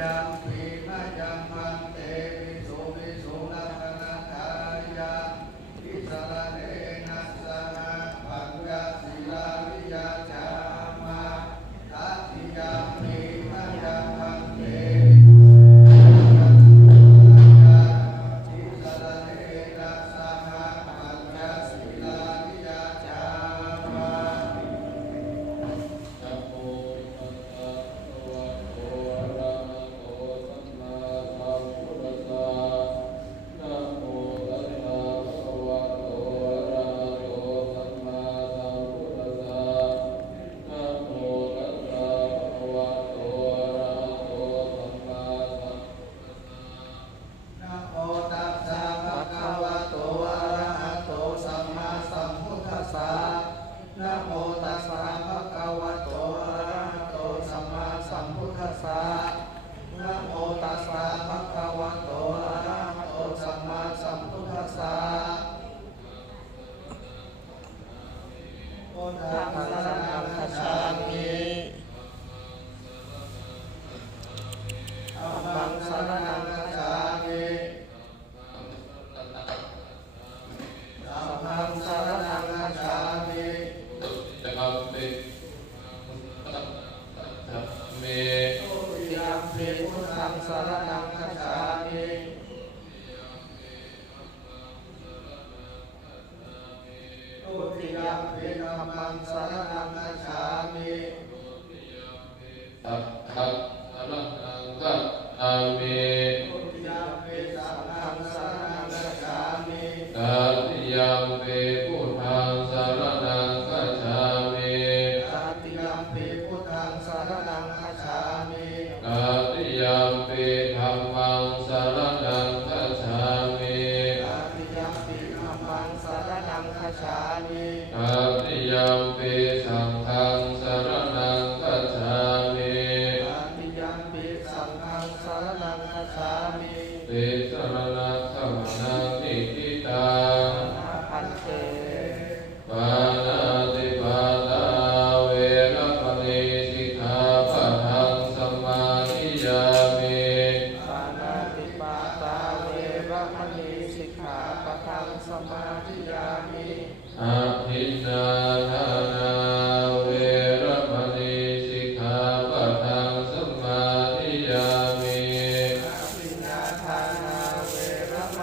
ยังปีมายังมันเตวิสุวิสุลักขณทายาอิสระเนนะสหปัญญาศิลาวิยาจามาทัตติยังปีมายังมันเตนะโมตัสสะภะคะวะโตอะระหะโตสัมมาสัมพุทธัสสะนะโมตัสสะภะคะวะโตอะระหะโตสัมมาสัมพุทธัสสะพุทธังสรณังคัจฉามิธัมมังสรณังคัจฉามิสังฆังสรณังคัจฉามิตุติยัมปิพุทธังสรณังคัจฉามิตุติยัมปิธัมมังสรณังคัจฉามิสัพพะสรณังคัจฉามิตุติยัมปิสังฆังสรณังคัจฉามิตติยัมปิพุทธังสรณังคัจฉามิตติยัมปิพุทธังสรณังคัจฉามิตติยัมปิธัมมังสรณังคัจฉามิตติยัมปิธัมมังสรณังคัจฉามิตติยัมปิสังฆังสรณังคัจฉามิตติยัมปิสังฆังสรณังคัจฉามิติสรณะขมนังนิทิตังพันเตปานาติปาตาเวรมณีสิกขาปะทังสมาธิยามิปานาติปาตาเวรมณีสิกขาปะทังสมาธิยามิอะทินนาทานาเวรมณีสิกขาปะทังสมาธิยามิอภินาทานาเวรม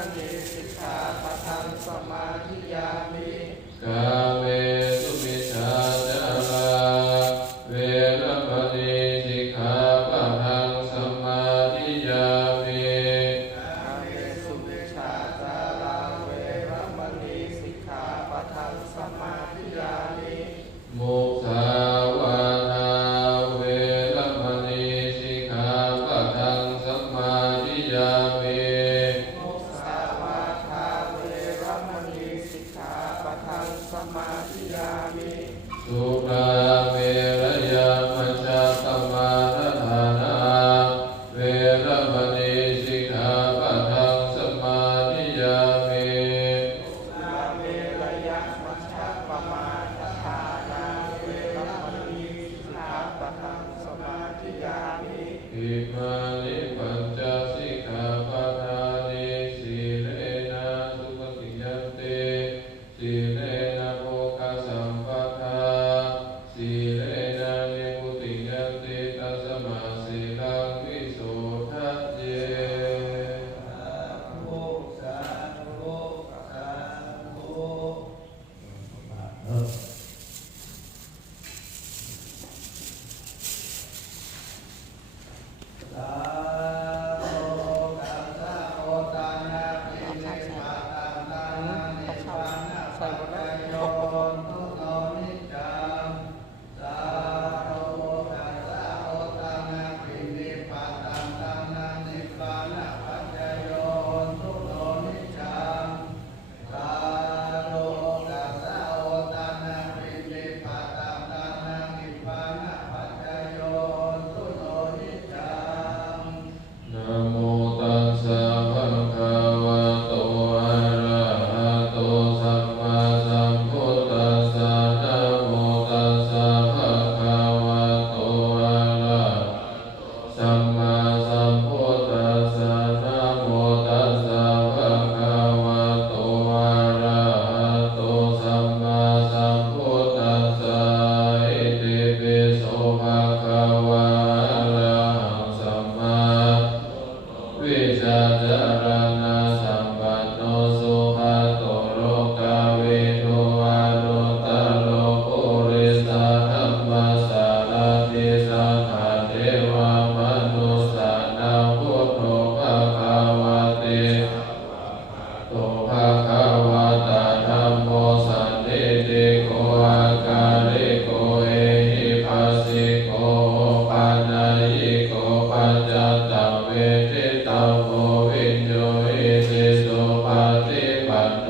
ทิตาโพวิญโยอิติสุปฏิปันโน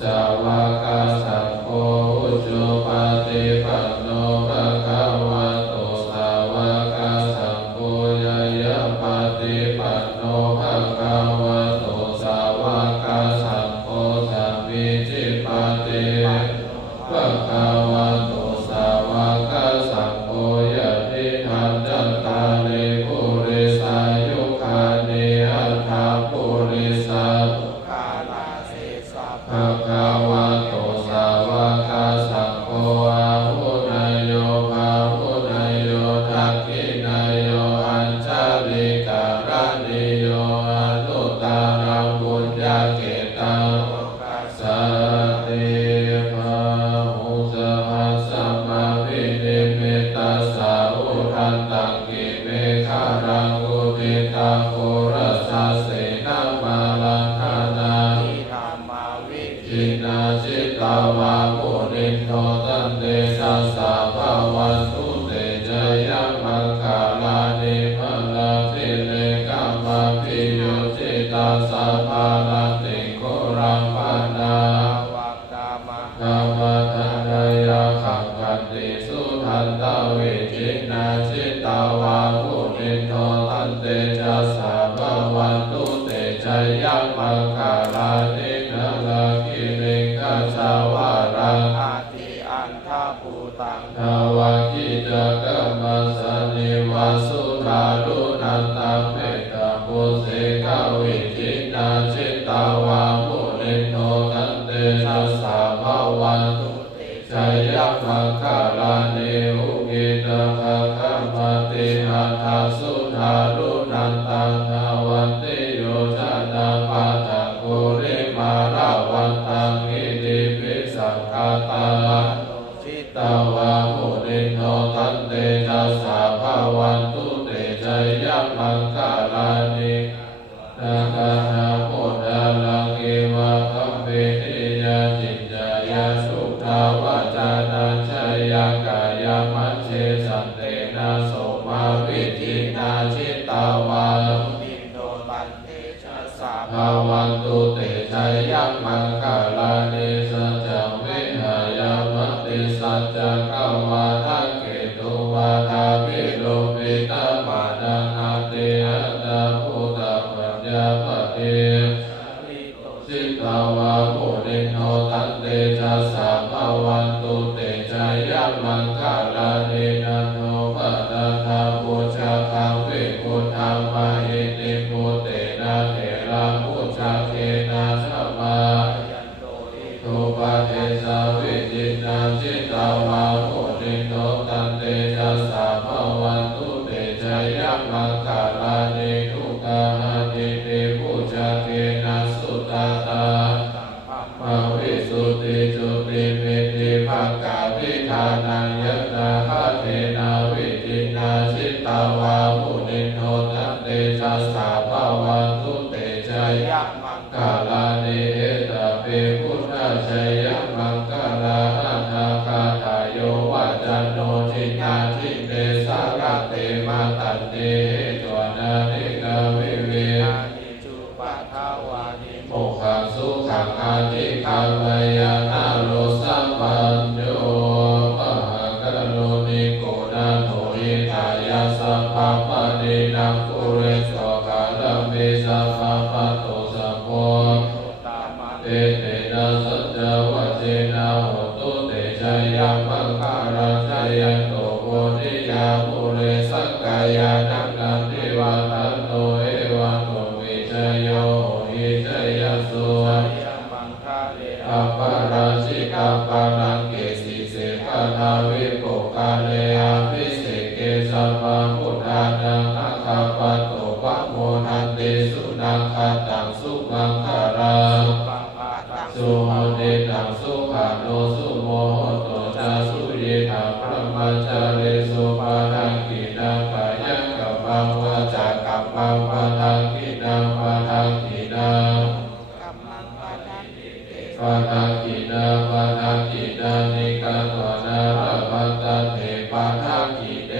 สาวกสังโฆอุจุปฏิปันโนภะคะวะโตสาวกสังโฆยายะปฏิปันโนภะคะวะโตสาวกสังโฆสัมมิจิปฏิภะคะวะโตสาวกสังโฆยะติทันตัตตาลิปุริสายุคานิอัตถาปุริสาภะคะวะโตสาวกสังโฆอาหุนายโยภาหุนายโยทักขินายโยอัญชลิการณิโยอนุตตรังบุญญาเกตังสัตติภาหุสหัสสะมาวินิมมิตตัสสะอุทันตังกิเมฆารังกุติตาโครัสสะเสนามาลังคานาอินาจิตตาวามุนิโนตันเตสัสสะภะวันตุเตจยมังคาลานิมะลาภิเลกัมมาภิโยจิตาสัพพาลันติโครังปานาธรรมทันยาขังคันติสุทันตวิจินาจิตตาวามุนิโนตันเตจัสสะภะวันตุเตจยมังคาลานิมะลาภิเลกัสสาวารังอาทิอันทาภูตัง ทาวาคิจักกัมมัสสนิวาสุทารุนันตัมเมตาปุเสกวิจินาจิตตาวามุนิโนตันเตจัสสะภะวันตุชัยยะมังคาลานิอุกิตะภะคะมติหัตถสุทารุนันตังนาวันติโยชนะปัตตะโกริมาราวันตังอิติปิสังฆาตาจิต ตาวามุนิโนตันเตจัสสะภะวันตุเตชัยยะมังคาลานินาคานาโมดาลังเอวะคัมเปติยาจิตจายาสุทาวาจานาชัยยากายามัชเชสันเตนะโสมาวิจินาชิตาวานิโนตันเตชัสสะ ภะวันตุเตชัยยะมังคาลานิสัจจังวิหายามติสัจจะกวาทักเกตุวาทาภิโลภิตามานังอาติอัตตาภูตปัญญาปะเทสิตาวามุนิโนตันเตจัสสะภะวันตุเตชัยยะมังคาลานินันโนปะทะทาปุชฌะคังวิพุทธังมหิติปุเตนะเถระปุชฌะเกนะสัมมาตุปะเทสาวิจินาจิตตาวามุนิโนตันเตจัสสะภะวันตุเตชัยยะมังคาลานิทุกขานิติปุชฌะเกนะสุตตามาวิสุทธิจุติมิติภะกาวิธานังยะนาคเทนาวิจินาจิตตาวามุนิโนตันเตจัสสะภะวันตุเตชัยยะมังคาลานิเอตเปพุทธชัยยะมังคาลาอัฏฐคาทายโยวัจจันโนทินาทิเตสารเตมาตันเตจวนานิกาวิเว นิจุปัฏฐาวานิ โมขังสุขังอาทิคังวายานาโลสัมปัญโยมหากรุณิโกนาโทอิทายาสัพพะปะเดนังปุเรสกาลเมสัพพะปะโตสัพโพ ตามัน เตเตนะสัจจวัจเจนะโหตุเตชัยยะมังคารังชัยยันโตโพธิยามุเรสักกายานังนันทิวาทันโตเอวังโกวิชยโยหิชยสุ ยะมังคาเล อัปปาราชิกาปานังเกสีเสกนาวิโปกาเลอาภิเสกเกสัมมาพุทธานังอาคาปะโตวะโมทันติสุนังคาตังสุมังคารัง ปังอาตัง สุโหติตังสุขาโนสุโมโหโตจาสุเยธาพระมัจจาริสุปาทังกินังปะยังกัมมังวาจากัมมังปะทังกินังปะทังกินัง กัมมังปะทังกิเต ปะทังกินังปะทังกินังนิกาตวนาระพัตตเถปะทังกิเต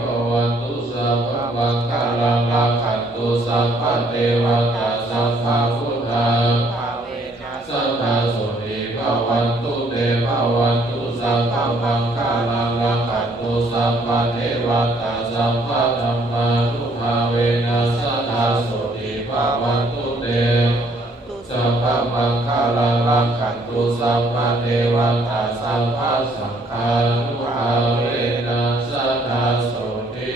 ภวันตุสัพพะมังค คาลังรักขันตุสัพพะเทวตาสัพพะพุทธา ภาเวนะ สัทธาโสติภาวันตุเตภาวันตุสัพพะมังคาลังรักขันตุสัพพะเทวตาสัพพะธัมมานุภาเวนะสัทธาโสติภาวันตุเตสัพพะมังคาลังรักขันตุสัพพะเทวตาสัพพะสังฆานุภาเวนะสัทธาโสติ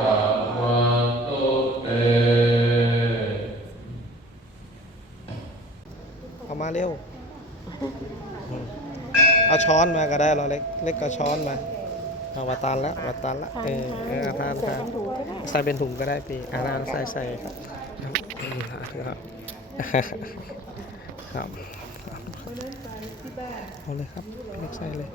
ภาวันตุเต เอามาเร็วเอาช้อนมาก็ได้เราเล็กเล็กก็ช้อนมาเอาวัดตันแล้ววัดตันแล้วทานใส่เป็นถุงก็ได้ปีอาหารใส่ครับครับครับเอาเลยครับเล็กใส่เลย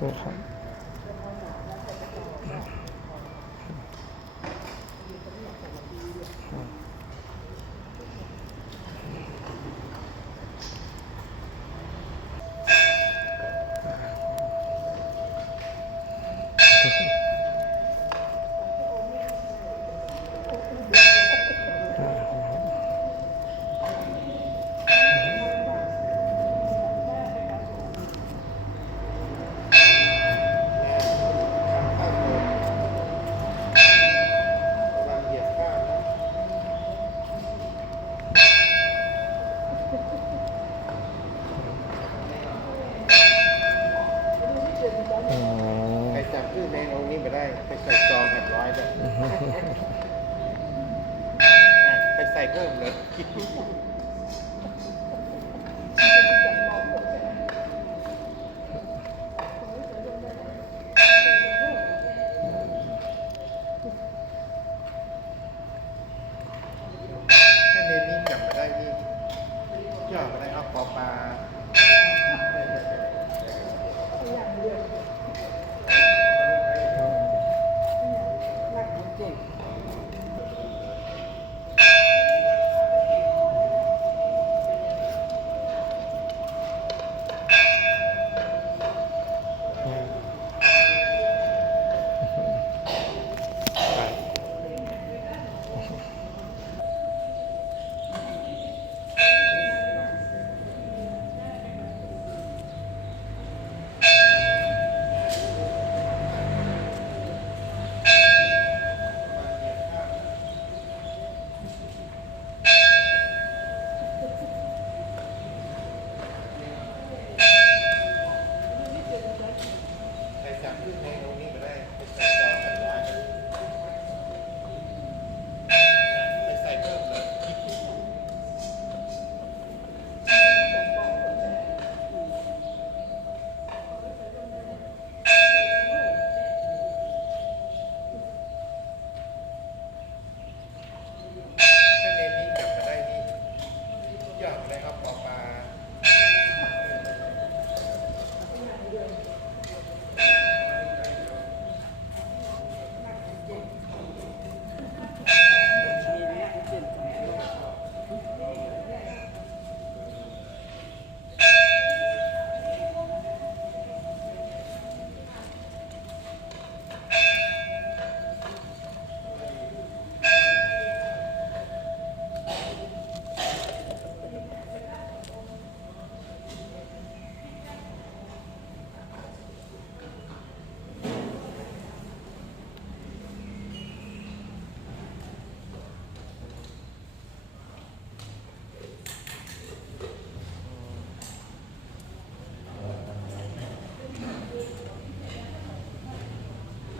ครับ ใครจับชื่อในองค์นี้ไปได้ไปใส่ซอง100เลยไปใส่เพิ่มเลย ถ้าเนนี่จับมาได้นี่ย่อมาได้เอาปอปลาใครจับชื่อในองค์นี้ไปได้ไปใส่ซอง100ไปใส่เพิ่มเลย ถ้าเนนี่จับมาได้นี่ย่อมาได้เอาปอปลา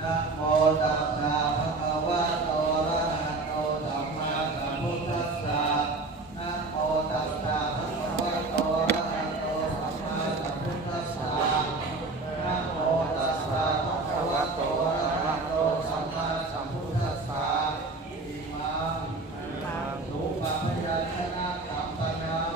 นะโมตัสสะภะคะวะโตอะระหะโตสัมมาสัมพุทธัสสะนะโมตัสสะภะคะวะโตอะระหะโตสัมมาสัมพุทธัสสะนะโมตัสสะภะคะวะโตอะระหะโตสัมมาสัมพุทธัสสะอิมังสุปะพยัญชนะสัมปันนัง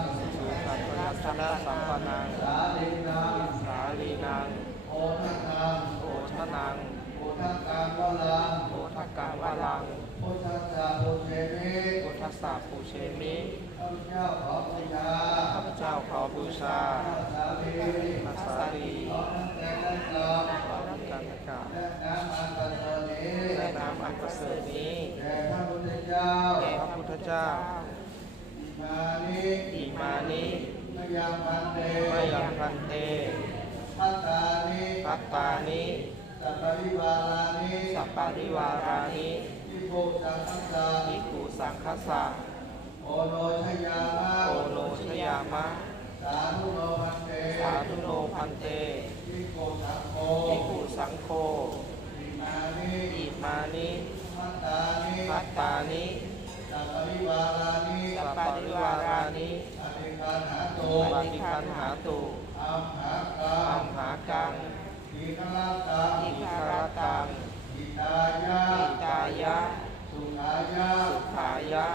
ชนะสัมปนัง สาลินัง สาลีนัง โอทันัง โอทนัง โอทักังวะลัง โอทักกังวาลัง พุทธัสสะพุทเทมิ พุทธัสสะปูเชมิ ข้าพเจ้าขอบูชา ข้าพเจ้าขอบูชา สาลี พระ อันประเสริฐนี้ แด่พระพุทธเจ้า แด่พระพุทธเจ้า มานิ อิมานิ มยังพันเต มยังพันเต พัตตานิ ปัตตานิ สัพปริวารานิ สัปปาริวารานิ ทิโกสังคัสสะ ภิกขุสังฆสะ โอโนชยามะ โอโนชยามะ สาธุโนพันเต สาธุโนพันเต ทิโกสังโฆ ภิกขุสังโฆ อิมานิ อิมานิ พัตตานิ ปัตตานิ สัพปริวารานิ สัปปาริวารานิ อธิคันหาตุ ปฏิคันหาตุ อัมหากั อั ง มหากัง อิคลาตัง อิคารตัง อิตายะ อิตายะ สุขายะ สุขายะ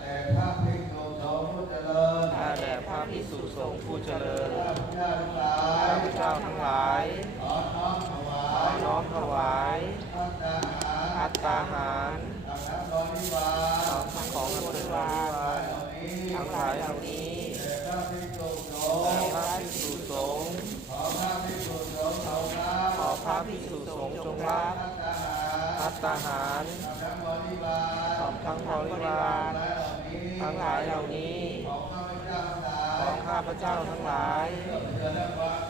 แต่พระภิกษุสงฆ์ผู้เจริญ ข้าแต่พระภิกษุสงฆ์ผู้เจริญ ข้าพเจ้าทั้งหลาย ข้าพเจ้าทั้งหลาย ขอน้อมถวาย น้อมถวาย พัตตาหาร อัตตาหาร สังฆบริวาร ของบริวาร เหล่านี้ ทั้งหลายเหล่านี้ แด่พระภิกษุสง แด่ ฆ์ พระภิกษุสงฆ์ ขอพระภิกษุสงฆ์เอาน้ ขอพระภิกษุสงฆ์จงรับ ำพัตตาหาร อัตตาหาร กับทั้งบริวาร ของทั้งบริวารทั้งหลายเหล่านี้ ของข้าพเจ้าทั้งหลาย ของข้าพเจ้าทั้งหลาย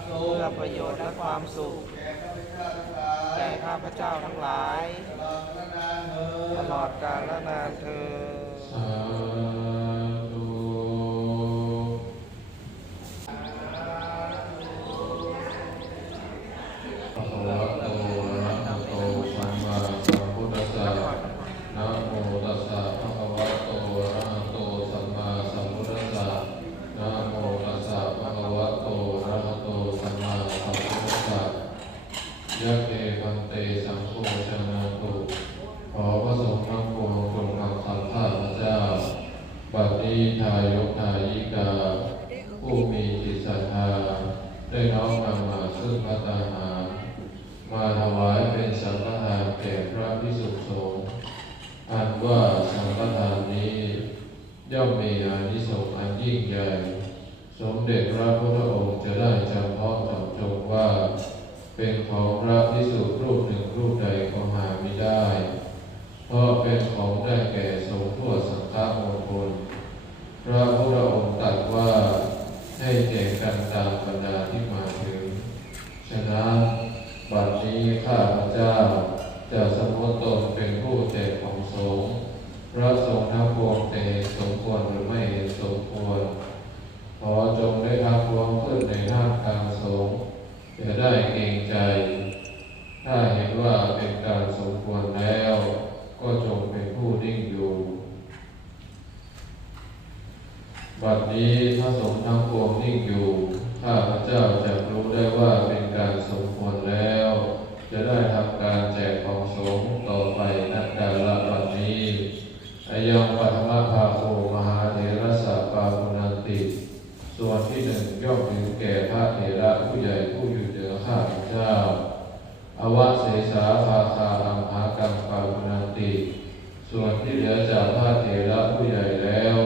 เพื่อประโยชน์และความสุข เพื่อประโยชน์และความสุข แก่ข้าพเจ้าทั้งหลาย แก่ข้าพเจ้าทั้งหลาย ตลอดกาลนานเทอญ ตลอดกาลนานเธอญ สาธุ ภะคะวะโต อะระหะโต สัมมาสัมพุทธัสสะ นะโมตัสสะ ภะคะวะโต อะระหะโต สัมมาสัมพุทธัสสะ นะโมตัสสะ ภะคะวะโต อะระหะโต สัมมาสัมพุทธัสสะ ยะเมพันเต สังโฆชนะตุ ขอพระสงฆ์ทั้งปวงจงรับคำข้าพเจ้า บัดนี้ทายกทายิกา ผู้มีจิตศรัทธา ได้น้อมนำมาซึ่งพระตาหารมาถวายเป็นสังฆทานแก่พระภิกษุสงฆ์อันว่าสังฆทานนี้ย่อมมีอานิสงส์อันยิ่งใหญ่ สมเด็จพระพุทธองค์จะได้จำเพาะเจาะจงว่า เป็นของพระภิกษุรูปหนึ่งรูปใดก็หาไม่ได้ เพราะเป็นของได้แก่สงฆ์ทั่วสังฆมณฑลพระพุทธองค์ตรัสว่าให้แจกกันตามบรรดาที่มาถึง ฉะนั้นบัดนี้ข้าพเจ้าจะสมมติตนเป็นผู้แจกของสงฆ์พระสงฆ์ทั้งปวงแต่เห็นสมควรหรือไม่เห็นสมควร ขอจงได้ทักท้วงขึ้นในท่ามกลางสงฆ์จะได้เกรงใจ ถ้าเห็นว่าเป็นการสมควรแล้ว ก็จงเป็นผู้นิ่งอยู่ บัดนี้พระสงฆ์ทั้งปวงนิ่งอยู่ ข้าพเจ้าจะรู้ได้ว่าเป็นการสมควรแล้ว จะได้ทำการแจกของสงฆ์ต่อไปนักการละบัดนี้อายังปัทมภาโคมหาเถรสะปาปุนันติ ส่วนที่หนึ่งย่อมถึงแก่พระเถระผู้ใหญ่ผู้อยู่เหนือข้าพเจ้าอวเสสาภาคาอัมหากังปาปุนันติ ส่วนที่เหลือจากพระเถระผู้ใหญ่แล้ว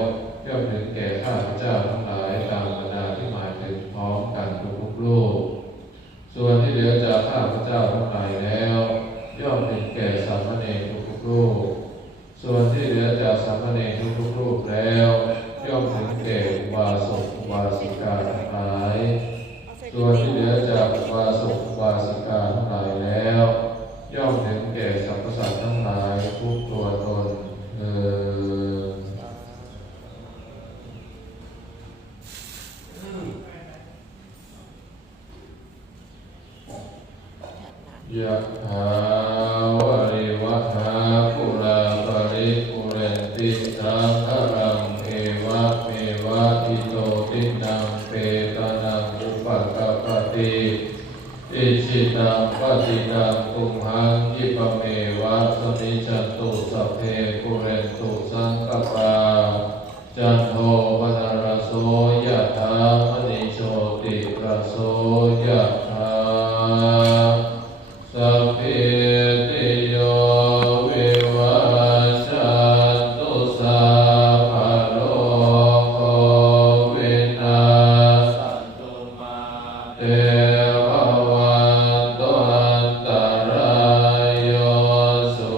ย่อมถึงแก่ข้าพเจ้าทั้งหลายตามบรรดาที่หมายถึงพร้อมกันทุกๆโลกส่วนที่เหลือจากข้าพเจ้าทั้งหลายแล้วย่อมถึงแก่สามเณรทุกๆโลกส่วนที่เหลือจากสามเณรทุกๆโลกแล้วย่อมถึงแก่อุบาสกอุบาสิกาทั้งหลายส่วนที่เหลือจากอุบาสกอุบาสิกาทั้งหลายแล้วย่อมถึงแก่สรรพสัตว์ทั้งหลายทุกตัวตนยะถาวะริวะหาปุราปริปุเรนติสาคารังเอวะเมวะอิโตตินังเปตานังอุปกปปติอิชิตังปฏิตังตุมหังคิปะเมวะสมิจจตุสัพเพปุเรนตุสังกปาจันโทปนรสโสยะถามณิโชติระโสยะถาสัพเพติโยวิวัชชันตุสัพพะโรโควินาศตุมาเตภวัตตุอันตรายโยสุ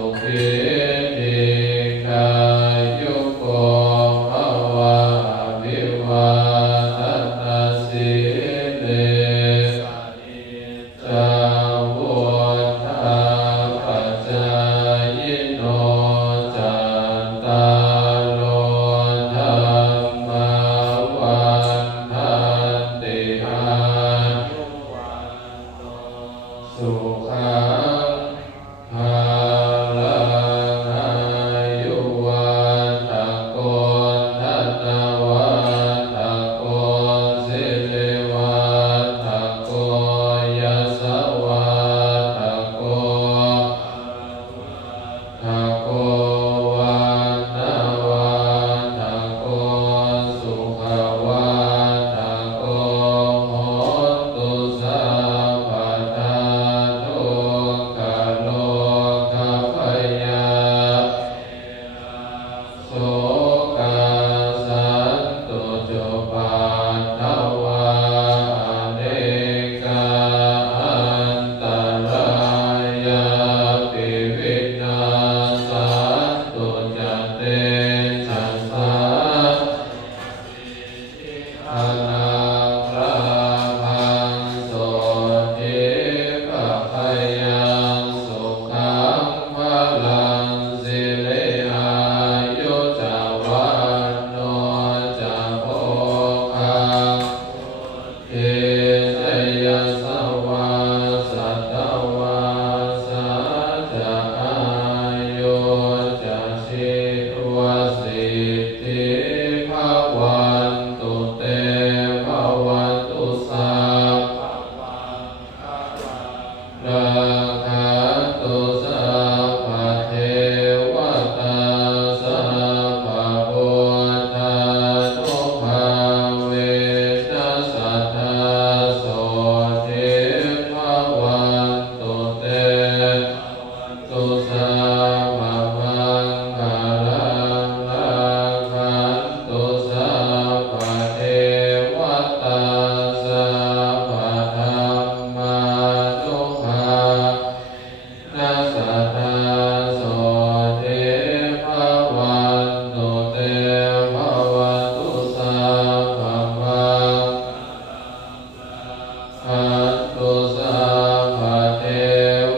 อัตตุสัพพะเท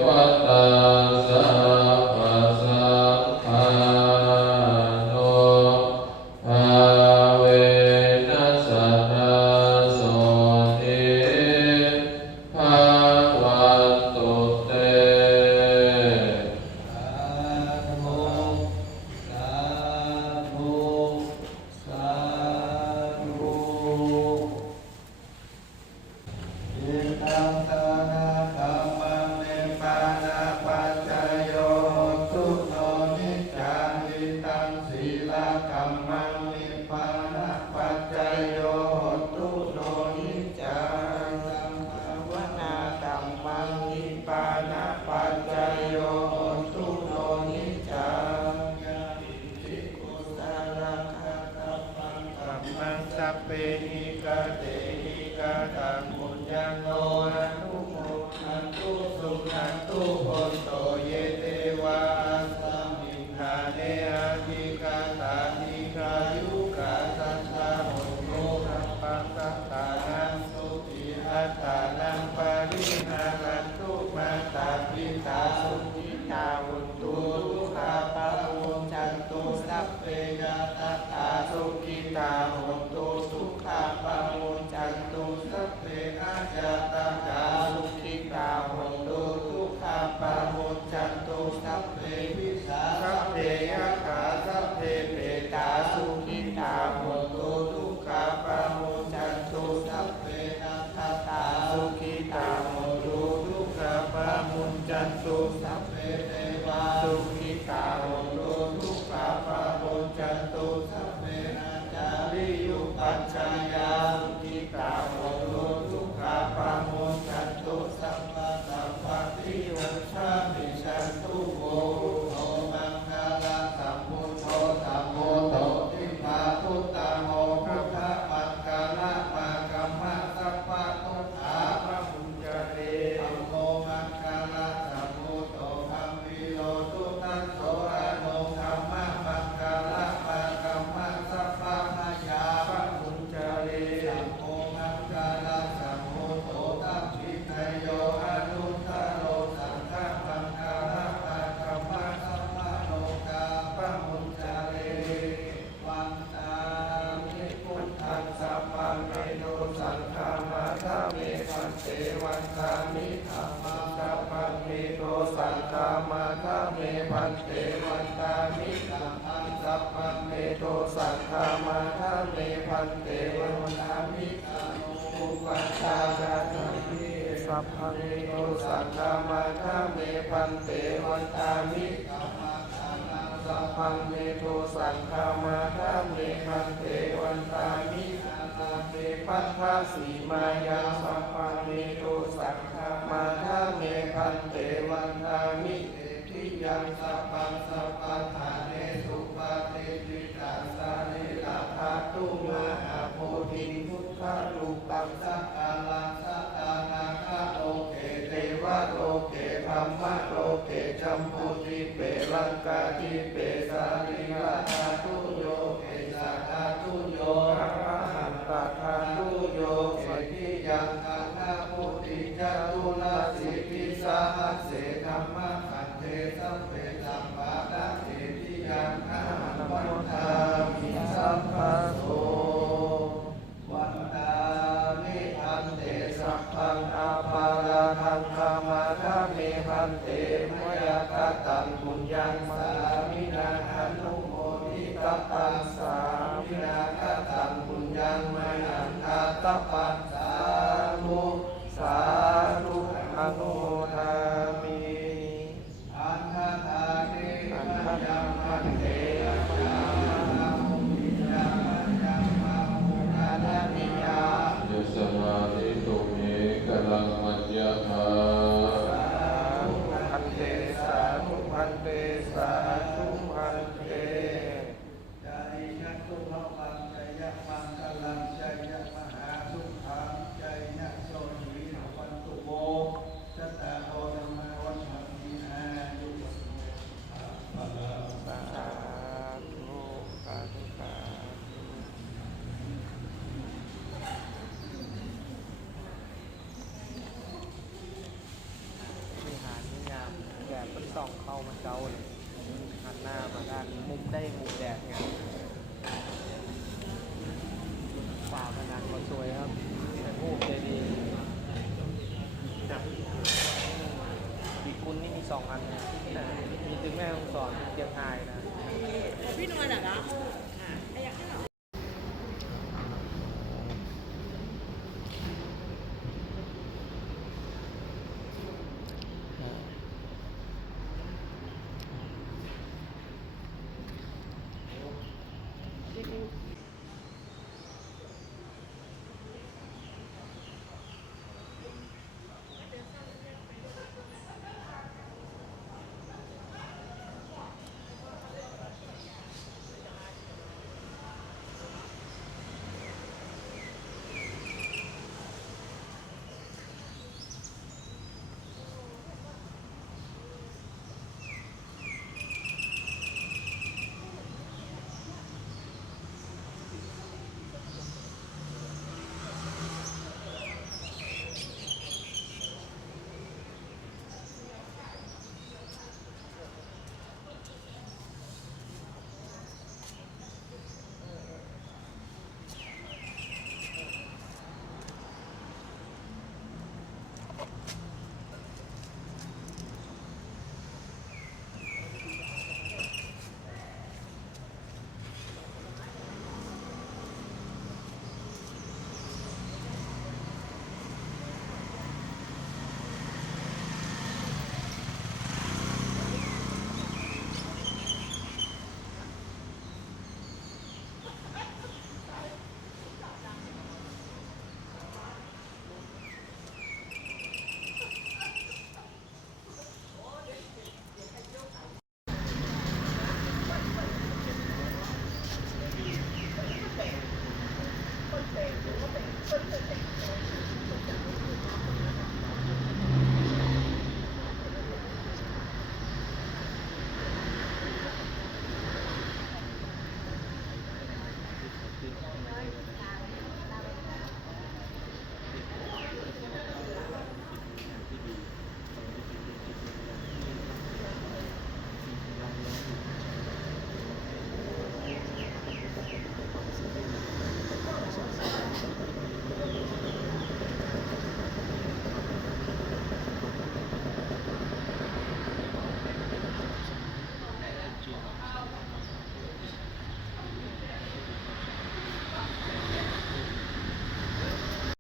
วตาสัพพะสังฆาโนภาเวนัสสะโสติภาวันตุเต สัพเพหิกาเตหิกาตังปุญญังโนอนุโมทันตุสุขันตุโหนโตเยเตวะสัมมิทาเนอาทิกาตาทิกายุกาสัตตาโหโนรัปปัสสัตตานังสุติอัตตานังปริหารันตุมาตาปิตาสุขิตาหุนตุทุกขาปะโมจันตุสัพเพยะตัตตาสุขิตาหุนตุสุขาปะโมจันตุสัพเพอาจาตตาสุขิตาหุนตุทุกขาปะโมจันตุสัพเพวิสาสัพเพยะขาสัพเพเปตาสุขิตาหุนตุทุกขาปะโมจันตุสัพเพนัตถตาสุขิตาหุนตุทุกขาปะโมจันตุสัพเพเทวาสุขิตาหุนตุทุกขาปะโมจันตุสัพเพนาจาริยุปัจจายาสุขิตาหุนตุทุกขาปะโมจันตุสัพพะสัพพะทิวัชฌามิชันตุโมโอมังคลาสัมพุทโธสัมโมโตทิพาพุตตโมพุทธมังคลามากัมมะสัพพะทุกขาพระมุญจเรธัมโมมังคลาสัมพุทโธธัมมิโลตุตัสโสอโนธัมมะมังคลามากัมมะสัพพะมายาพระมุญจเรธัมโมมังคลาสัมพุทโธตัมมิไทโยอนุตตโรสังฆมังคลามากัมมะสัพพะโลกาพระมุญจเรวันตามิพุทธังสัพพังเมโนสังฆามาทาเมพันเตวันตามิธัมมังสัพพังเมโนสังฆามาทาเมพันเตวันตามิธัมมังสัพพังเมโนสังฆามาทาเมพันเตวันตามิธัมมังอุปัชฌาจามิสัพพังเมโนสังฆามาทาเมพันเตวันตามิธัมมังสัพพังเมโทสังฆามาทาเมพันเตวันตามิอาลาเมปัทธาสีมายังสัพพังเมโทสังฆามาทาเมพันเตวันตามิเอทิยังสัพพังสัพพัทธาเนสุปาเตติตัสสะเนราภาตุมหาโพธิพุทธรูปังสักกาลังสักกานาคาโลเกเทวะโลเกธรรมะโลเกจัมพุติเปรังกาทิเปสาริราธาตุโยเกสาธาตุโยอรหันตธาตุโยเอทิยังคันธพุติจตุลาสิทิสาหัสเสธรรมะขันเทสัมเปสัมปาดาเอทิยังอาหันวัฏามิสัมปัสโสวันตามิพันเตสัพพังอาภาราทังคามาทาเมพันเตมยากตังบุญยังสามินาอนุโมทิตตังสามินาคตังบุญยังมยันทาตปัสสาธุสาธุอนุโมทามิอันทธาเทอันทยังมันเตยสมาธิตุเมกลังมัจยะหา พันเตสาธุพันเตสาธุพันเตจาริยัตุภวังจยะมังคลังจยะมหาสุขังจย ส่องเข้ามันเจ้าเลยหันหน้ามาด้านมุมได้มุมแดดไงฝ่าพนันก็สวยครับเป็นรูปเจดีย์ปีกุลนี่มี2 อันนะมีถึงแม่ฮ่องสอนเชียงรายนะ พี่นวล